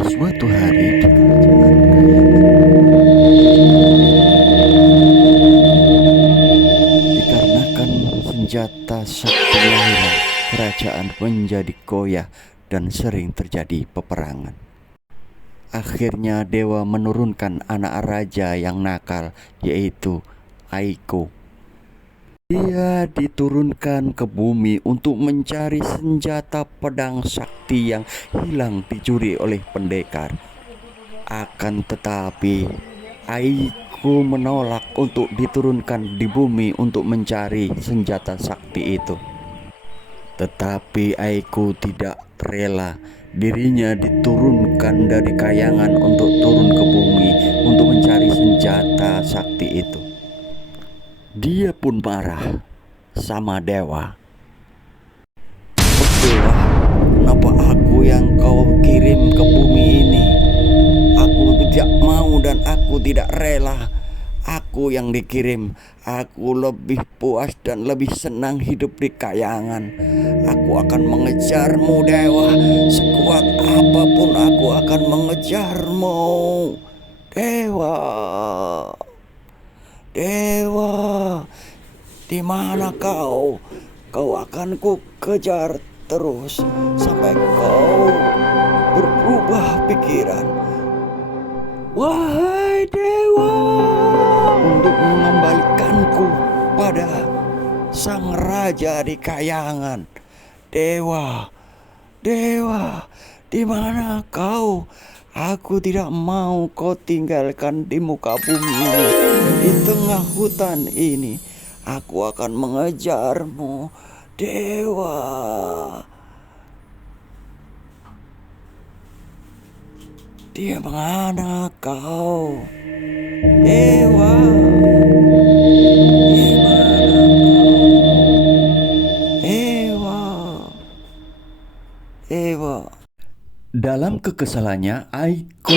Suatu hari di kerajaan kayangan, dikarenakan senjata sakti lahiran, kerajaan menjadi goyah dan sering terjadi peperangan. Akhirnya dewa menurunkan anak raja yang nakal, yaitu Aiko. Dia diturunkan ke bumi untuk mencari senjata pedang sakti yang hilang dicuri oleh pendekar. Akan tetapi Aiko menolak untuk diturunkan di bumi untuk mencari senjata sakti itu. Tetapi Aiko tidak rela dirinya diturunkan dari kayangan untuk turun ke bumi untuk mencari senjata sakti itu. Dia pun marah sama dewa. "Oh dewa, kenapa aku yang kau kirim ke bumi ini? Aku tidak mau dan aku tidak rela. Aku yang dikirim. Aku lebih puas dan lebih senang hidup di kayangan. Aku akan mengejarmu dewa. Sekuat apapun aku akan mengejarmu. Dewa, dewa, di mana kau? Kau akan ku kejar terus sampai kau berubah pikiran. Wahai dewa, untuk mengembalikanku pada sang raja di kayangan. Dewa, dewa, di mana kau? Aku tidak mau kau tinggalkan di muka bumi ini, di tengah hutan ini. Aku akan mengejarmu, dewa. Di mana kau? Dewa, di mana kau? Dewa, dewa." Dalam kekesalannya, Aiko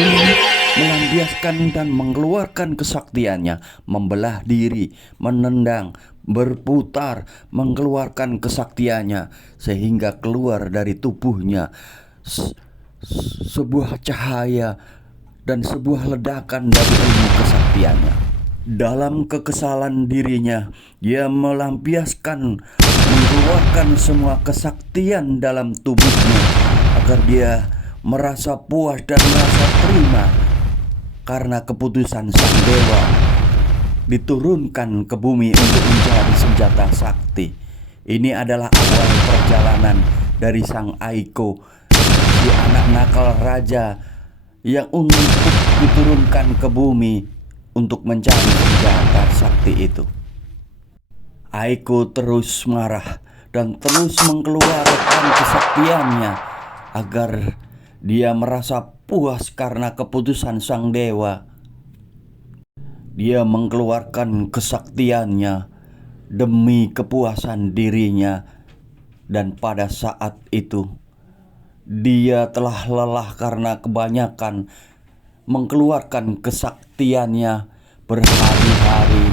melampiaskan dan mengeluarkan kesaktiannya, membelah diri, menendang, berputar, mengeluarkan kesaktiannya sehingga keluar dari tubuhnya sebuah cahaya dan sebuah ledakan dari ilmu kesaktiannya. Dalam kekesalan dirinya, dia melampiaskan, mengeluarkan semua kesaktian dalam tubuhnya agar dia merasa puas dan merasa terima karena keputusan sang dewa diturunkan ke bumi untuk mencari senjata sakti. Ini adalah awal perjalanan dari sang Aiko, si anak nakal raja yang untuk diturunkan ke bumi untuk mencari senjata sakti itu. Aiko terus marah dan terus mengeluarkan kesaktiannya agar dia merasa puas karena keputusan sang dewa. Dia mengeluarkan kesaktiannya demi kepuasan dirinya, dan pada saat itu dia telah lelah karena kebanyakan mengeluarkan kesaktiannya berhari-hari,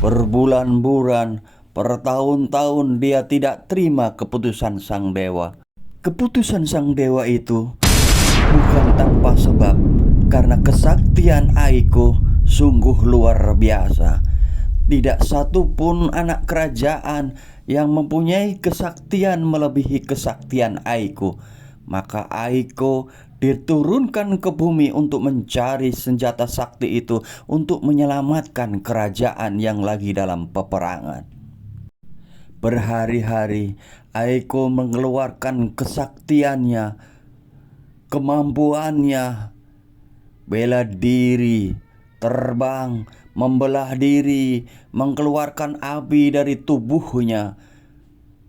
berbulan-bulan, bertahun-tahun. Dia tidak terima keputusan sang dewa. Keputusan sang dewa itu bukan tanpa sebab, karena kesaktian Aiko sungguh luar biasa. Tidak satu pun anak kerajaan yang mempunyai kesaktian melebihi kesaktian Aiko. Maka Aiko diturunkan ke bumi untuk mencari senjata sakti itu untuk menyelamatkan kerajaan yang lagi dalam peperangan. Berhari-hari Aiko mengeluarkan kesaktiannya, kemampuannya, bela diri, terbang, membelah diri, mengeluarkan api dari tubuhnya,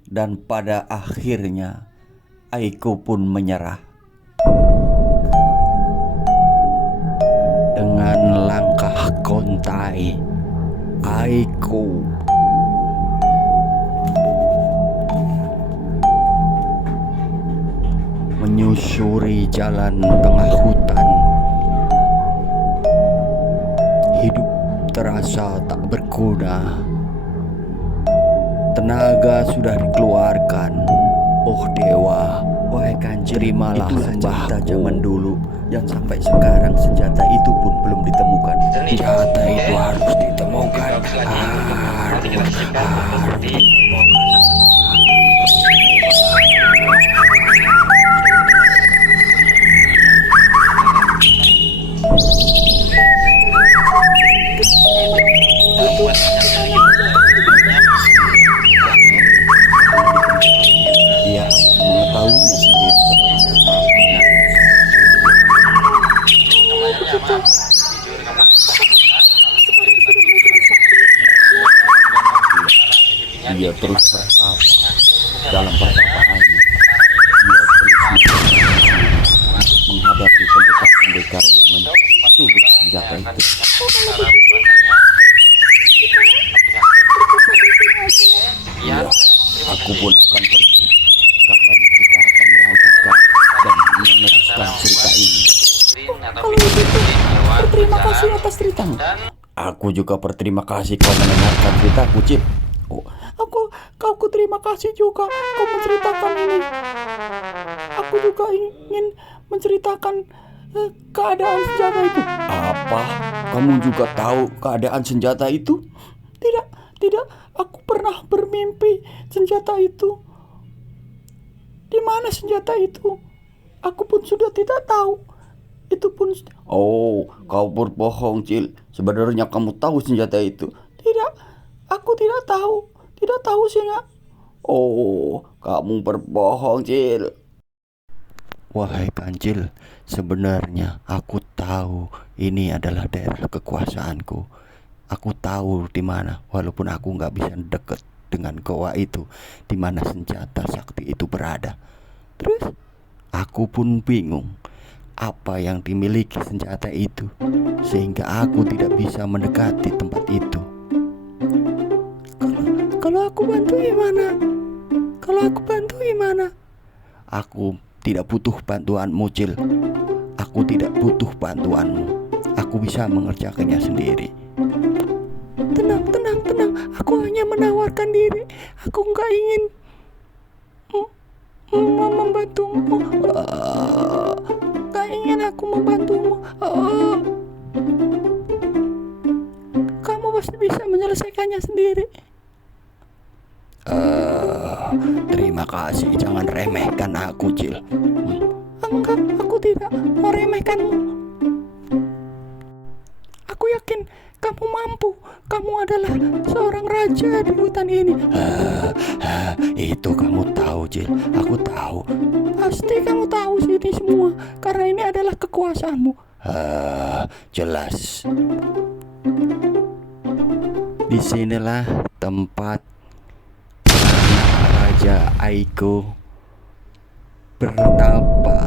dan pada akhirnya Aiko pun menyerah. Dengan langkah kontai, Aiko menyusuri jalan tengah hutan. Hidup terasa tak berguna. Tenaga sudah dikeluarkan, Oh dewa, wahai Kancil, terimalah senjata zaman dulu yang sampai sekarang senjata itu pun belum ditemukan. Senjata itu harus ditemukan. Dia mengetahuinya sendiri setelah pertamanya. Dia terus bertapa dalam pertapaannya. Dia terus menghadapi pendekar-pendekar yang mencuri senjata itu. Ya, aku pun akan pergi. Kapan kita akan melanjutkan dan meneruskan cerita ini? Kalau begitu, berterima kasih atas ceritamu. Aku juga berterima kasih kau mendengarkan ceritaku, Cip. Oh, kau terima kasih juga kau menceritakan ini. Aku juga ingin menceritakan keadaan senjata itu. Apa? Kamu juga tahu keadaan senjata itu? Tidak. Aku pernah bermimpi senjata itu. Di mana senjata itu? Aku pun sudah tidak tahu. Itu pun. Oh, kau berbohong, Cil. Sebenarnya kamu tahu senjata itu? Tidak, aku tidak tahu. Tidak tahu Singa. Oh, kamu berbohong, Cil. Wahai Kancil, sebenarnya aku tahu ini adalah daerah kekuasaanku. Aku tahu di mana, walaupun aku nggak bisa deket dengan goa itu, di mana senjata sakti itu berada. Terus, aku pun bingung apa yang dimiliki senjata itu, sehingga aku tidak bisa mendekati tempat itu. Kalau aku bantu gimana? Aku tidak butuh bantuanmu, Cil. Aku tidak butuh bantuanmu. Aku bisa mengerjakannya sendiri. Tenang. Aku hanya menawarkan diri. Aku nggak ingin membantumu. Nggak ingin aku membantumu. Kamu pasti bisa menyelesaikannya sendiri. Terima kasih. Jangan remehkan aku, Cil. Enggak, aku tidak meremehkanmu. Aku yakin kamu mampu. Kamu adalah seorang raja di hutan ini. Itu kamu tahu, Cil. Aku tahu. Pasti kamu tahu ini semua, karena ini adalah kekuasaanmu. Jelas. Disinilah tempat Raja Aiko bertapa.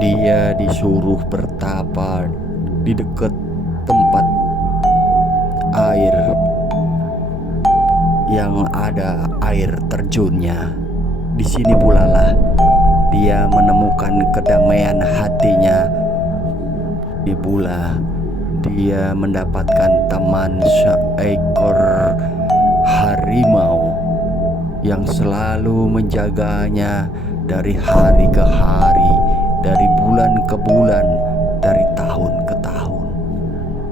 Dia disuruh bertapa di dekat tempat air yang ada air terjunnya. Di sini pula lah dia menemukan kedamaian hatinya. Di pula dia mendapatkan teman seekor harimau yang selalu menjaganya dari hari ke hari, dari bulan ke bulan, dari tahun ke tahun.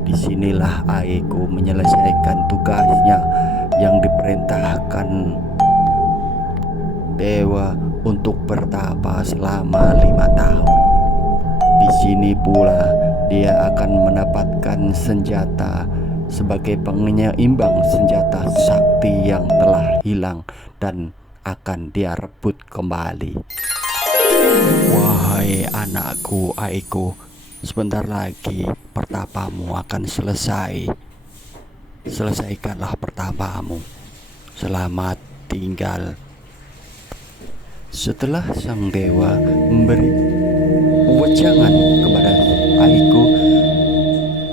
Disinilah Aiko menyelesaikan tugasnya yang diperintahkan dewa untuk bertapa selama 5 tahun. Di sini pula dia akan mendapatkan senjata sebagai penyeimbang senjata sakti yang telah hilang dan akan dia rebut kembali. Wahai anakku Aiko, sebentar lagi pertapamu akan selesai. Selesaikanlah pertapamu. Selamat tinggal. Setelah sang dewa memberi wejangan kepada Aiko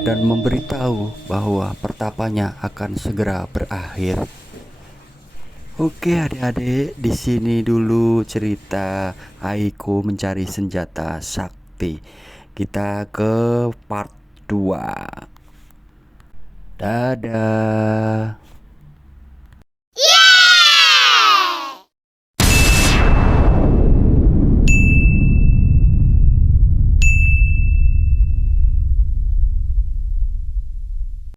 dan memberitahu bahwa pertapanya akan segera berakhir. Oke adik-adik, di sini dulu cerita Aiko mencari senjata sakti. Kita ke part 2. Dadah.